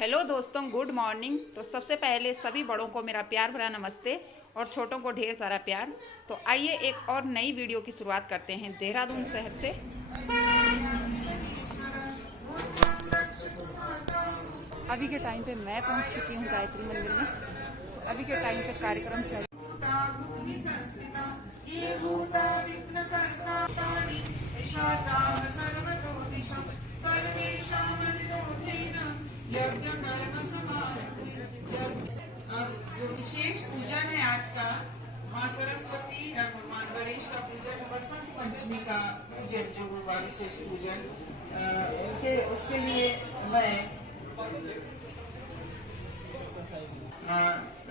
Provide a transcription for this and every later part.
Hello दोस्तों, good morning. तो सबसे पहले सभी बड़ों को मेरा प्यार भरा नमस्ते और छोटों को ढेर सारा प्यार। तो आइए एक और नई वीडियो की शुरुआत करते हैं देहरादून शहर से। अभी के टाइम पे मैं पहुंच चुकी हूं गायत्री मंदिर में। तो अभी के टाइम पे कार्यक्रम चल जो विशेष पूजन है आज का, माँ सरस्वती और भगवान गणेश का पूजन, बसंत पंचमी का पूजन जो हुआ विशेष पूजन उसके लिए मैं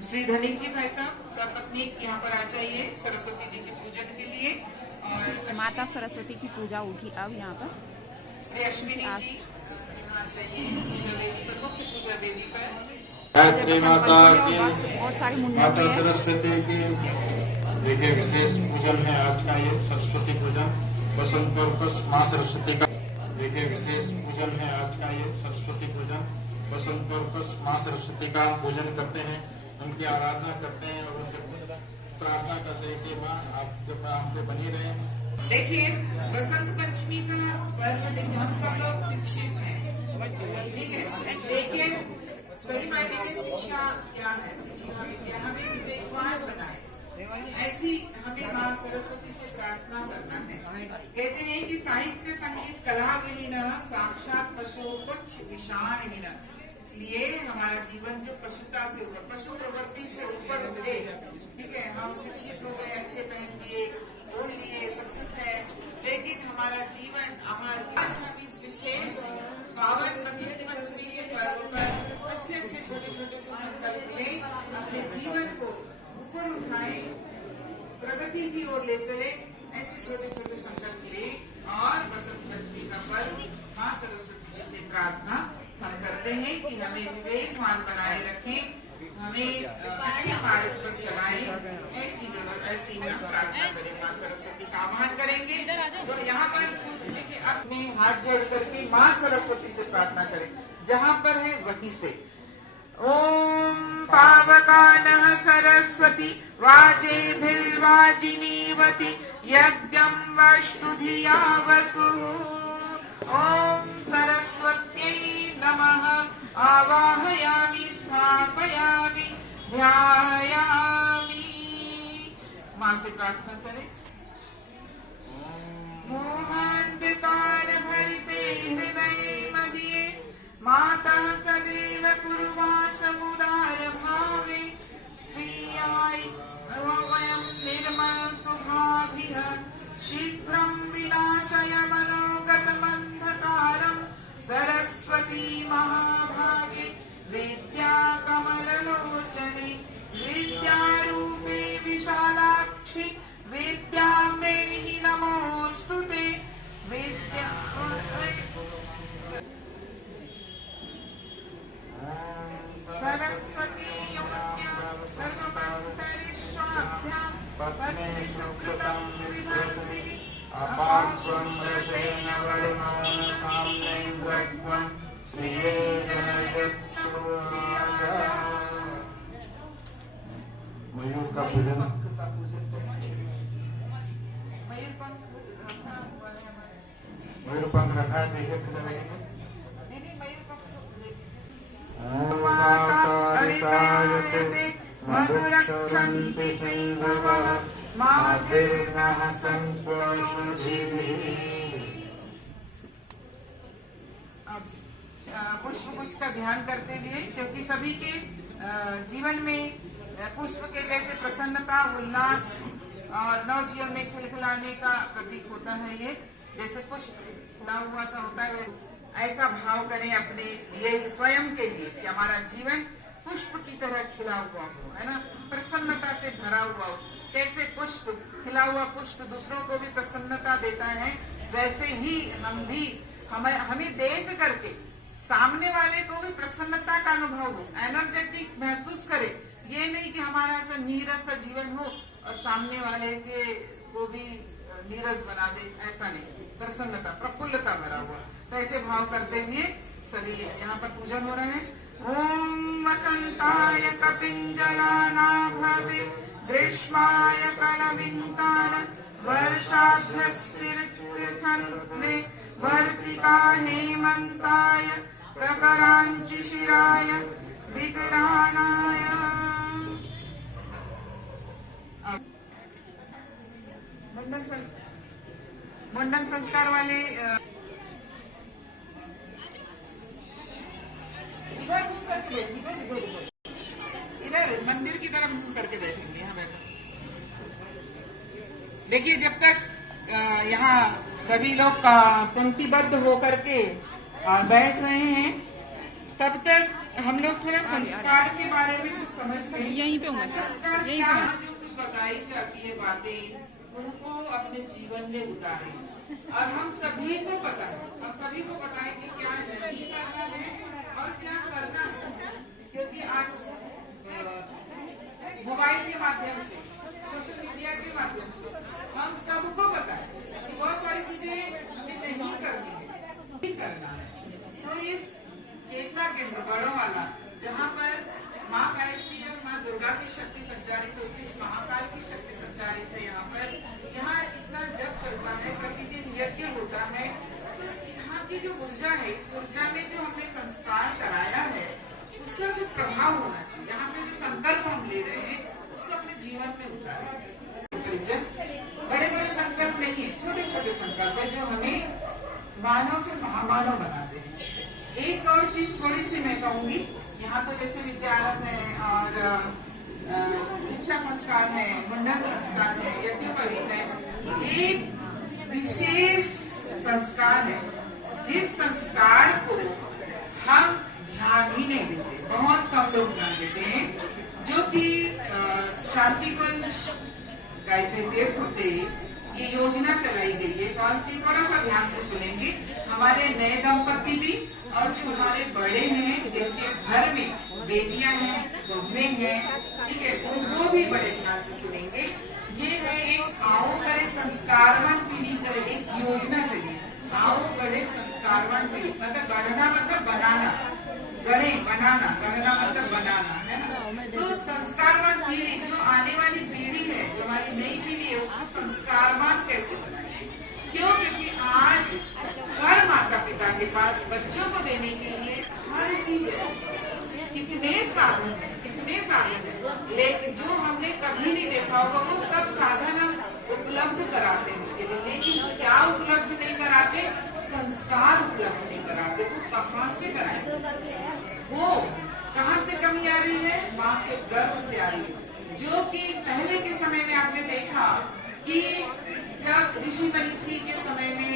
श्री धनिक जी भाई साहब सपत्नी यहाँ पर आ चाहिए सरस्वती जी के पूजन के लिए। और माता सरस्वती की पूजा होगी अब यहाँ पर। श्री अश्विनी जी यहाँ चाहिए पूजा वेदी पर, मुख्य पूजा वेदी पर। गायत्री माता की, बहुत सारे माता सरस्वती की देखिए विशेष पूजन है आज का। ये सरस्वती पूजन बसंत और माँ सरस्वती का देखिए विशेष पूजन है आज का। ये सरस्वती पूजन बसंत और माँ सरस्वती का हम पूजन करते हैं, उनकी आराधना करते हैं और उनसे प्रार्थना करते हैं कि माँ आपके हम पे बनी रहे। देखिए बसंत पंचमी का पर्व, देखिए हम सब लोग शिक्षित हैं, ठीक है, लेकिन सही मायने में शिक्षा क्या है? शिक्षा विद्या हमें विवेकवान बनाए, ऐसी हमें माँ सरस्वती से प्रार्थना करना है। कहते हैं कि साहित्य संगीत कला विलीन साक्षात पशु पुच्छ विषाण विन। इसलिए हमारा जीवन जो पशुता से ऊपर, पशु प्रवृत्ति से ऊपर उठे, ठीक है, हम शिक्षित हो गए, अच्छे पहन लिए, बोल लिए, सब कुछ है, लेकिन हमारा जीवन आज हम इस विशेष पावन बसंत पंचमी के पर्व पर अच्छे अच्छे छोटे छोटे से संकल्प ले, अपने जीवन को ऊपर उठाए, प्रगति की ओर ले चले, ऐसे छोटे छोटे संकल्प ले। और बसंत पंचमी का पर्व माँ सरस्वती जी से प्रार्थना हम करते हैं कि हमें विवेकवान बनाए रखें, हमें अच्छे मार्ग पर चलाएं, ऐसी प्रार्थना करें, माँ सरस्वती का आह्वान करेंगे। तो यहाँ पर देखिए अपने हाथ जोड़ करके माँ सरस्वती से प्रार्थना करें, जहाँ पर है वहीं से। ओम पावकानः सरस्वती वाजेभिर्वाजिनीवति यज्ञं वस्तु धिया वसु। ओम सरस्वत्यै नमः आवाहयामि स्थापयामि ध्यायामि। माँ से प्रार्थना करें। मोहान्धकार भरिते हृदये मदीये मातः सदैव कुर्वास मुदार भावे। स्वीयाय वयं निर्मल शुभाभिः शीघ्रं विनाशय मनोगतमन्धकारं। सरस्वती महाभागे विद्या कमललोचने विद्यारूपे विशालाक्षि विद्यां देहि नमोऽस्तुते। सरस्वती पत्नीसुकृतं विभक्ति अपाक्वं रसेन वर्णं साम्यं गत्वं श्रिये जनयत्सुराजा। मयूर का पूजन, मयूर पंख रखा है, देखिए पूजन रहेंगे। मधुरक्षन्ति सिन्धवः मातृर्नः सन्तोषुषिभिः। पुष्प गुच्छ का ध्यान करते हुए, क्योंकि सभी के जीवन में पुष्प के जैसे प्रसन्नता, उल्लास और नवजीवन में खिलखिलाने का प्रतीक होता है। ये जैसे पुष्प खिला हुआ सा होता है, ऐसा भाव करें अपने लिए, स्वयं के लिए, कि हमारा जीवन पुष्प की तरह खिला हुआ हो, है ना, प्रसन्नता से भरा हुआ हो। कैसे पुष्प, खिला हुआ पुष्प दूसरों को भी प्रसन्नता देता है, वैसे ही हमें देख करके सामने वाले को भी प्रसन्नता का अनुभव हो, एनर्जेटिक महसूस करे। ये नहीं कि हमारा ऐसा नीरस सा जीवन हो और सामने वाले के को भी नीरस बना दे, ऐसा नहीं, प्रसन्नता, प्रफुल्लता भरा हुआ। तो ऐसे भाव करते हुए सभी यहाँ पर पूजन हो रहे हैं। ॐ वसन्ताय कपिञ्जलानाभवे ग्रीष्माय कलविन्तान वर्षाभ्यस्तिरिच्छन्ने वर्तिका हेमन्ताय प्रकराञ्चिशिराय विकरानाय। मुंडन संस्कार वाले इधर मंदिर की तरफ मुंह करके बैठेंगे। यहाँ बैठो। देखिए, जब तक यहाँ सभी लोग पंक्तिबद्ध होकर के बैठ रहे हैं, तब तक हम लोग थोड़ा संस्कार के बारे में कुछ समझ गए। यहीं पे हूँ मैं। संस्कार यहीं क्या पे। जो कुछ बताई जाती है बातें, उनको अपने जीवन में उतारें। और हम सभी को पता है कि क्या नहीं करना है और क्या करना है, क्योंकि आज मोबाइल के माध्यम से, सोशल मीडिया के माध्यम से हम सबको पता है कि बहुत सारी चीजें हमें नहीं करनी है, नहीं करना है। तो इस चेतना केंद्र बड़ों वाला, जहाँ पर माँ गायत्री और माँ दुर्गा की शक्ति संचारित होती है, इस महाकाल की शक्ति संचारित है। यहाँ इतना जप चलता है, प्रतिदिन यज्ञ होता है। तो यहाँ की जो ऊर्जा है, इस ऊर्जा में जो हमने संस्कार कराया है, उसका कुछ प्रभाव होना चाहिए। यहाँ से जो संकल्प हम ले रहे हैं, उसको अपने जीवन में उतारें। बड़े बड़े संकल्प नहीं है, छोटे छोटे संकल्प है जो हमें मानव से महामानव बनाते हैं। एक और चीज थोड़ी सी मैं कहूंगी, यहाँ तो जैसे विद्यारंभ है और दीक्षा संस्कार है, मुंडन संस्कार है, यज्ञोपवीत है। एक विशेष संस्कार है जिस संस्कार को हम ध्यान ही नहीं देते, बहुत कम लोग ध्यान देते हैं, जो कि शांति कुंज गायत्री तीर्थ से ये योजना चलाई गई है। कौन सी? थोड़ा सा ध्यान से सुनेंगे। हमारे नए दंपति भी और जो हमारे बड़े हैं, जिनके घर में बेटियां हैं, बहुएं हैं, ठीक है, उनको भी बड़े ध्यान से सुनेंगे। ये है एक आओ गढ़े संस्कारवान पीढ़ी का एक योजना चली। आओ गढ़े संस्कारवान पीढ़ी, मतलब गढ़ना मतलब बनाना, गढ़े बनाना, गढ़ना मतलब बनाना, है ना। तो संस्कारवान पीढ़ी, जो आने वाली पीढ़ी है, जो हमारी नई पीढ़ी है, उसको संस्कारवान कैसे बनाए? क्यों? क्योंकि आज हर माता पिता के पास बच्चों को देने के लिए हर चीज है, कितने साधन है, लेकिन जो हमने कभी नहीं देखा होगा वो सब साधन हम उपलब्ध कराते हैं, लेकिन क्या उपलब्ध नहीं कराते? संस्कार उपलब्ध नहीं कराते। तो कहाँ से कराएं? वो कहाँ से कमी आ रही है? माँ के गर्भ से आ रही है। जो कि पहले के समय में आपने देखा कि जब ऋषि महर्षि के समय में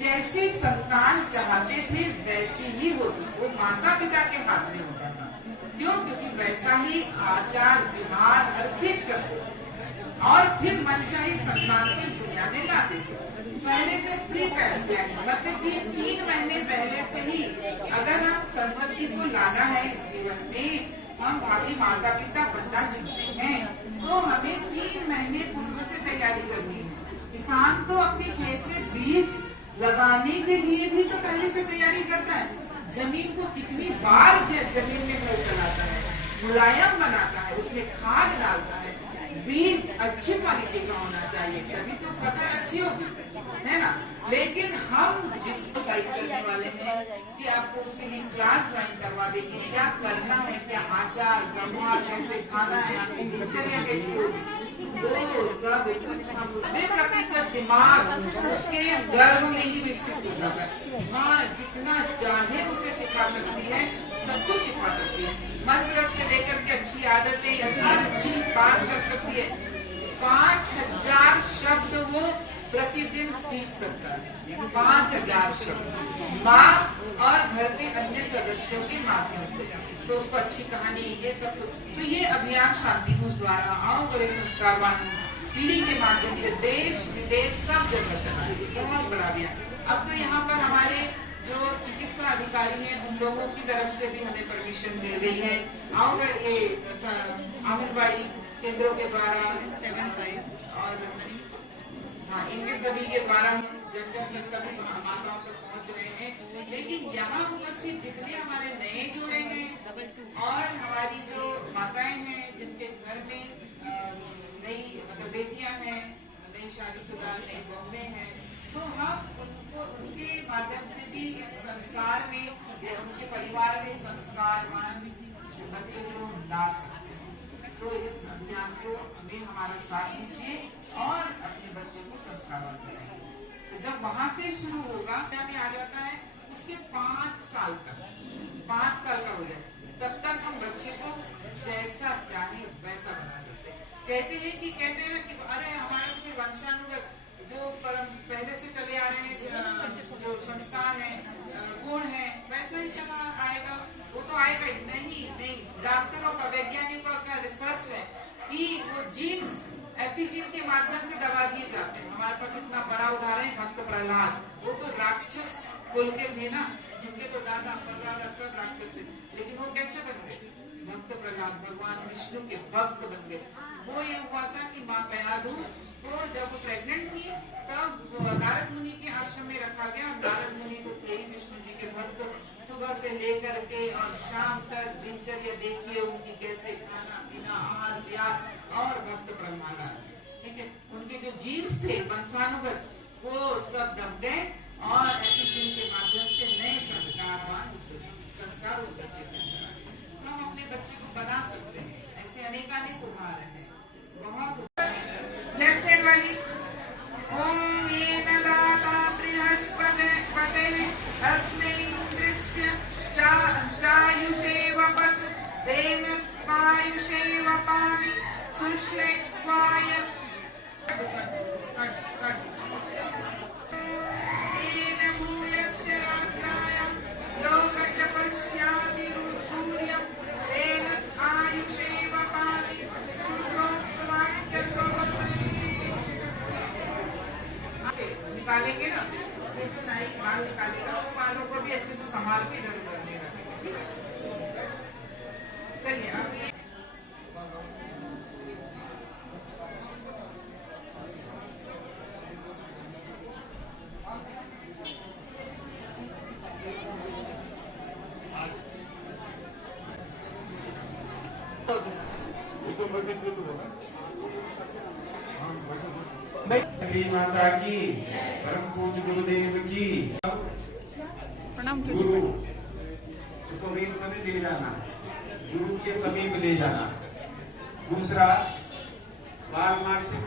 जैसी संतान चाहते थे वैसी ही होती, वो माता पिता के हाथ में होता था। क्यों? क्योंकि वैसा ही आचार व्यवहार हर चीज करते थे और फिर मनचाही संतान को इस दुनिया में लाते थे। पहले से प्री प्लानिंग, मतलब कि 3 महीने पहले से ही अगर हम संपत्ति को लाना है इस जीवन में, हम भावी माता पिता बनना चाहते हैं, तो हमें 3 महीने पूर्व से तैयारी करनी है। किसान तो अपने खेत में बीज लगाने के लिए भी तो पहले से तैयारी करता है। जमीन को कितनी बार जमीन में हल चलाता है, मुलायम बनाता है, उसमें खाद डालता है, बीज अच्छी क्वालिटी का होना चाहिए, तभी तो फसल अच्छी होगी, है ना। लेकिन हम जिसको गाइड करने वाले हैं कि आपको उसके लिए क्लास ज्वाइन करवा देंगे, क्या करना है, क्या आचार व्यवहार, कैसे खाना है, आपकी दिनचर्या कैसी होगी, वो सब कुछ हम 90% दिमाग उसके गर्भ में ही विकसित हो जाता है। माँ जितना चाहे उसे सिखा सकती है, सब कुछ सिखा सकती है। मंत्र से लेकर के अच्छी आदतें, हर अच्छी बात कर सकती है। 5000 शब्द वो प्रतिदिन सीख सकता है, 5000 शब्द माँ और घर के अन्य सदस्यों के माध्यम से। तो उसको अच्छी कहानी, ये सब तो ये अभियान शांति कुंज द्वारा आओ गढ़े संस्कारवान पीढ़ी के माध्यम से देश विदेश सब जगह चला है। बहुत बड़ा अभियान। अब तो यहाँ पर हमारे जो चिकित्सा अधिकारी हैं, उन लोगों की तरफ से भी हमें परमिशन मिल गई है। आओ ये आंगनबाड़ी केंद्रों के द्वारा और हाँ, इनके सभी के द्वारा जन जन सभी माताओं तक पहुँच रहे हैं। लेकिन यहाँ उपस्थित जितने हमारे नए जुड़े हैं और हमारी जो माताएं हैं जिनके घर में नई मतलब बेटियां हैं, नई शादीशुदा नई बहुएं हैं, तो हम उनको उनके माध्यम से भी इस संसार में या उनके परिवार में संस्कारवान बच्चे को ला सकते हैं। तो इस अभियान को हमें हमारा साथ दीजिए और अपने बच्चे को संस्कारवान बनाइए। तो जब वहां से शुरू होगा में आ जाता है उसके 5 साल तक, 5 साल का हो जाए तब तक हम बच्चे को जैसा चाहे वैसा बना सकते हैं। कहते हैं ना कि अरे हमारे वंशानुगत जो पहले से चले आ रहे हैं जो संस्कार है गुण है वैसा ही चला आएगा, वो तो आएगा ही नहीं। डॉक्टरों का वैज्ञानिकों का रिसर्च है कि वो जीन्स एपिजीन के माध्यम से दबा दिए जाते हैं। हमारे पास इतना बड़ा उदाहरण है भक्त प्रहलाद, वो तो राक्षस बोल के थे ना, उनके तो दादा परदादा सब राक्षस थे, लेकिन वो कैसे बन गए? भक्त प्रहलाद भगवान विष्णु के भक्त बन गए। वो ये हुआ था कि माँ कयाधु तो जब वो प्रेग्नेंट थी तब नारद मुनि के आश्रम में रखा गया। नारद मुनि को यही विष्णु जी के भक्त सुबह से लेकर के और शाम तक दिनचर्या देखिए उनकी कैसे खाना पीना आहार विहार और भक्त प्रहलाद, ठीक है, उनके जो जीन्स थे वंशानुगत वो सब दब गए और एपिजीन के माध्यम से नए संस्कार उस बच्चे के अंदर आए। हम अपने बच्चे को बना सकते हैं, ऐसे अनेकानेक उदाहरण है, बहुत लेफ्ट हैंड वाली ओम येन दाता बृहस्पतिः अस्मै इन्द्रस्य चायुषेवपत् तेन पायुषेवपामि सुश्लेक्वाय निकालेंगे ना, ये जो नाई बाल निकालेगा वो बालों को भी अच्छे से संभाल के इधर उधर नहीं रखेंगे। चलिए अब ये माता की, परम पूज्य गुरुदेव की, प्रणाम गुरु उसको वेद में ले जाना, गुरु के समीप ले जाना। दूसरा पारमार्थिक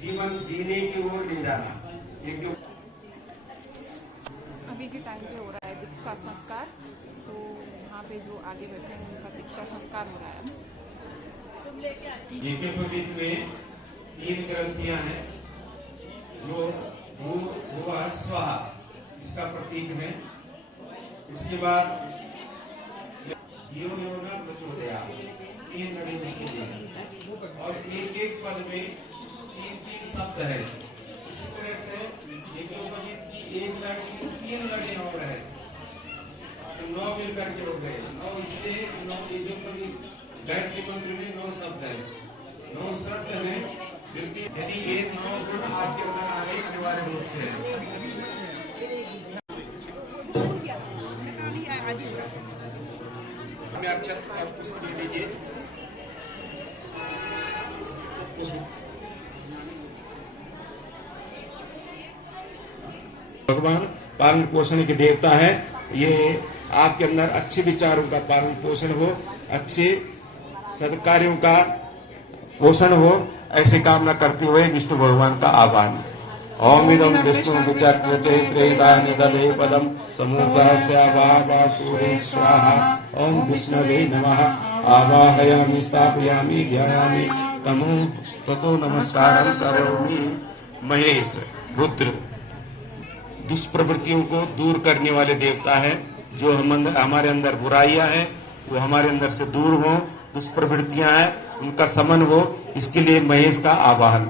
जीवन जीने की ओर ले जाना। एक जो अभी के टाइम पे हो रहा है दीक्षा संस्कार, तो यहाँ पे जो आगे बैठे हैं उनका दीक्षा संस्कार हो रहा है। यज्ञोपवीत में 3 ग्रंथियां हैं जो भूर्भुवः स्वः इसका प्रतीक है। उसके बाद यो न प्रचोदयात् 3 लड़े उसके लिए और एक पद में 3 शब्द है। इसी तरह से यज्ञोपवीत की 1 लड़ की 3 लड़े और है, तो 9 मिलकर के हो गए। 9 इसलिए 9 यज्ञोपवीत गायत्री मंत्र में 9 शब्द है, 9 शब्द है। यदि ये 9 गुण आपके अंदर आ गए अनिवार्य रूप से हमें अक्षत आप कुछ दे दीजिए। भगवान पालन पोषण के देवता है। ये आपके अंदर अच्छे विचारों का पालन पोषण हो, अच्छे सत्कार्यों का पोषण हो, ऐसे कामना करते हुए विष्णु भगवान का आह्वान। ओम इदं विष्णु विचर्यते प्रेतानि ददे पदम समुद्रास्यावासूरे स्वाहा। ओम विष्णवे नमः। आवाहयामि स्थापयामि ध्यायामि तमो ततो नमस्कारं करोमि। महेश रुद्र दुष्प्रवृत्तियों को दूर करने वाले देवता है। जो हमारे अंदर बुराइयां हैं वो हमारे अंदर से दूर हो, दुष्प्रवृत्तियां हैं उनका समन हो, इसके लिए महेश का आवाहन।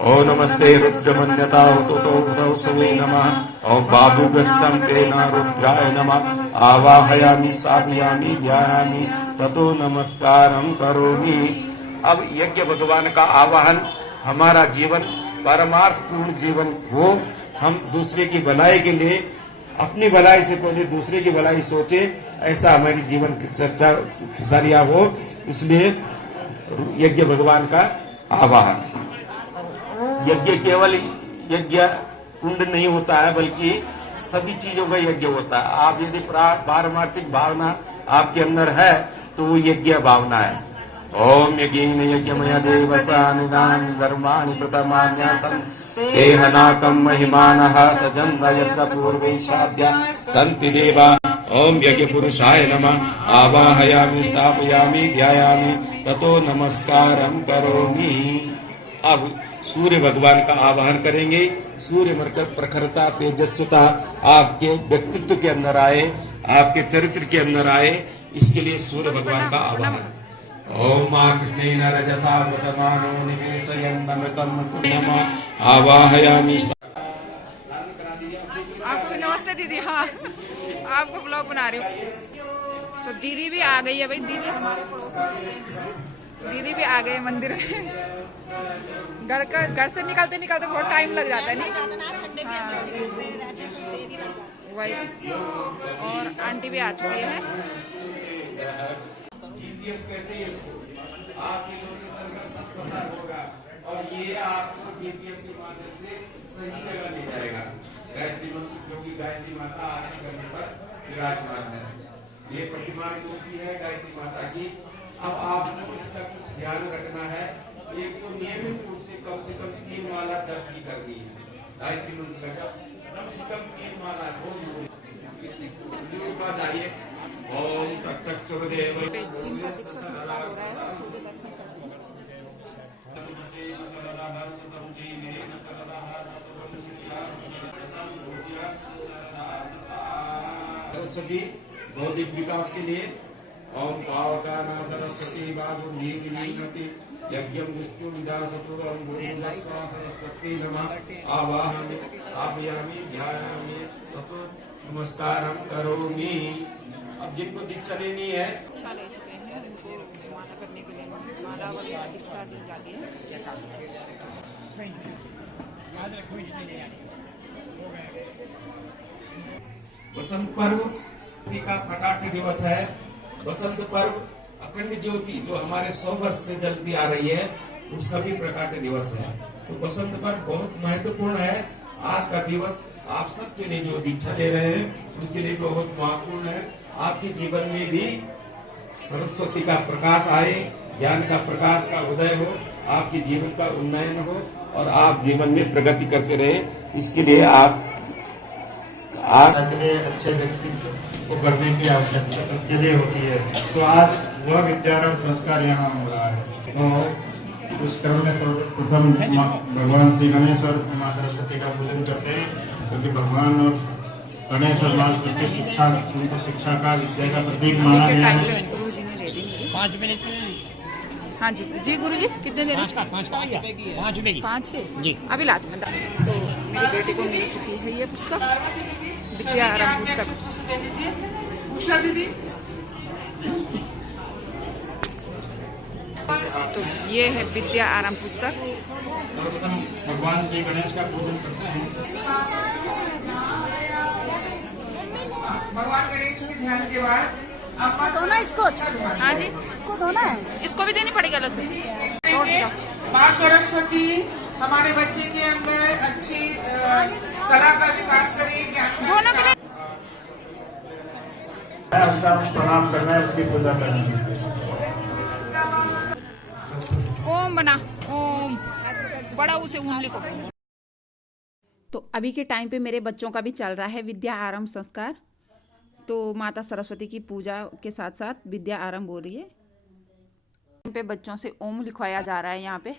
ओ नमस्ते रुद्रमन्यता तो सवे नमः। ओम बाहुग्रस्तं तेन रुद्राय नमः। आवाहयामि स्थापयामि ध्यायामि ततो नमस्कारं करोमि। अब यज्ञ भगवान का आवाहन, हमारा जीवन परमार्थ पूर्ण जीवन हो। हम दूसरे की भलाई के लिए अपनी भलाई से पहले दूसरे की भलाई सोचे, ऐसा हमारी जीवन की चर्चा चर्या हो, इसलिए यज्ञ भगवान का आवाहन। यज्ञ केवल यज्ञ कुंड नहीं होता है, बल्कि सभी चीजों का यज्ञ होता है। आप यदि पारमार्थिक भावना आपके अंदर है तो वो यज्ञ भावना है। ओम यज्ञेन यज्ञमय देवसा निदान धर्माणि प्रथमान्यासं तेहनाकं महिमानः सजन्त यत्र पूर्वे साध्या सन्ति देवा। ओम यज्ञ पुरुषाय नमः। आवाहयामि स्थापयामि ध्यायामि ततो नमस्कारं करोमि। अब सूर्य भगवान का आवाहन करेंगे। सूर्य मरकर प्रखरता तेजस्वता आपके व्यक्तित्व के अंदर आए, आपके चरित्र के अंदर आए, इसके लिए सूर्य भगवान का आवाहन। ओम कृष्णेन रजसा वर्तमानो निवेशयन् अमृतं नमः आवाहयामि। आपको भी नमस्ते दीदी। हाँ, आपको ब्लॉग बना रही हूँ। तो दीदी भी आ गई है भाई। दीदी हमारे पड़ोस में दीदी भी आ गए मंदिर में। घर से निकलते निकलते बहुत टाइम लग जाता है नहीं। हाँ वही। और आंटी भी आ चुकी है। जीपीएस कहते हैं इसको। आपकी लोकेशन का सब पता होगा और ये आपको जीपीएस के माध्यम से सही जगह ले जाएगा। गायत्री मंत्र, क्योंकि गायत्री माता आरती करने पर विराजमान है। ये प्रतिमा मूर्ति है गायत्री माता की। अब आपको इसका कुछ ध्यान रखना है। एक तो नियमित रूप से कम 3 माला जप की करनी है। गायत्री मंत्र का जप कम से कम 3 माला रोज जाइए। ओम तत्सुदेव जिनका दीक्षा संस्कार हो रहा है सूर्य दर्शन करते हैं। सरस्वती बौद्धिक विकास के लिए ओम पावका ना सरस्वती बाबू नीति यज्ञम विष्णु विदासतो सरस्वती नमः आवाहयामि आवाहयामि ध्यायामि ततो नमस्कारं करोमि। अब जिनको दीक्षा लेनी है, दीक्षा ले चुके हैं, उनको माला करने के लिए माला वगैरह दीक्षा दी जाती है। बसंत पर्व का प्रकाश दिवस है। बसंत पर्व अखंड ज्योति जो हमारे 100 वर्ष से जलती आ रही है, उसका भी प्रकाश दिवस है। तो बसंत पर्व बहुत महत्वपूर्ण है। आज का दिवस आप सबके लिए जो दीक्षा ले रहे हैं उनके लिए बहुत महत्वपूर्ण है। आपके जीवन में भी सरस्वती का प्रकाश आए, ज्ञान का प्रकाश का उदय हो, आपके जीवन का उन्नयन हो और आप जीवन में प्रगति करते रहे। इसके लिए आप अच्छे व्यक्तित्व को करने की आवश्यकता के लिए होती है। तो आज वह विद्यारंभ संस्कार यहाँ हो रहा है। तो उस क्रम में सर्वप्रथम भगवान श्री गणेश और माँ सरस्वती का पूजन करते हैं, क्योंकि भगवान और गणेश और माँ सरस्वती शिक्षा, उनको शिक्षा का, विद्या का प्रतीक माना गया है। गुरु जी ने दे दी 5 मिनट। हाँ जी जी गुरु जी कितने दे रहे हैं? 5 के जी अभी लाती मैं। तो मेरी बेटी को मिल चुकी है ये पुस्तक, विद्या आरंभ पुस्तक। उषा दीदी तो ये है विद्या आरंभ पुस्तक। सर्वप्रथम भगवान श्री गणेश का पूजन करते हैं। भगवान गणेश के ध्यान के बाद आप धोना इसको। हाँ जी, इसको धोना है। इसको भी देनी पड़ेगी अलग से। माँ सरस्वती हमारे बच्चे के अंदर अच्छी कला का विकास करें, ज्ञान दोनों के लिए उसका प्रणाम करना है, उसकी पूजा करनी है। ओम बना, ओम बड़ा उसे ऊन लिखो। तो अभी के टाइम पे मेरे बच्चों का भी चल रहा है विद्या आरंभ संस्कार। तो माता सरस्वती की पूजा के साथ साथ विद्या आरंभ हो रही है। यहाँ पे बच्चों से ओम लिखवाया जा रहा है यहाँ पे।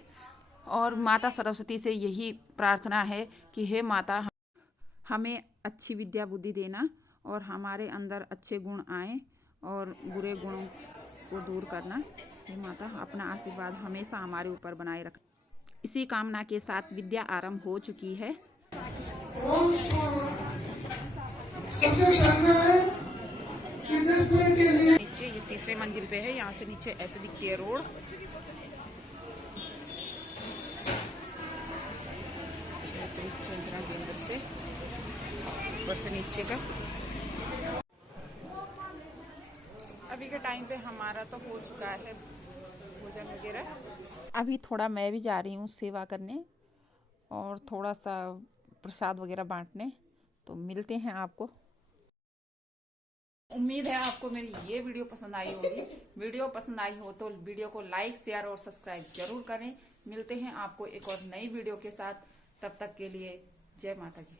और माता सरस्वती से यही प्रार्थना है कि हे माता, हमें अच्छी विद्या बुद्धि देना और हमारे अंदर अच्छे गुण आए और बुरे गुणों को दूर करना। हे माता, अपना आशीर्वाद हमेशा हमारे ऊपर बनाए रख। इसी कामना के साथ विद्या आरंभ हो चुकी है। नीचे ये 3रे मंजिल पे है। यहाँ से नीचे ऐसे दिखती है रोड। चंद्रा केंद्र से ऊपर से नीचे का अभी के टाइम पे हमारा तो हो चुका है भोजन वगैरह। अभी थोड़ा मैं भी जा रही हूँ सेवा करने और थोड़ा सा प्रसाद वगैरह बांटने। तो मिलते हैं आपको। उम्मीद है आपको मेरी ये वीडियो पसंद आई होगी। वीडियो पसंद आई हो तो वीडियो को लाइक शेयर और सब्सक्राइब जरूर करें। मिलते हैं आपको एक और नई वीडियो के साथ। तब तक के लिए जय माता की।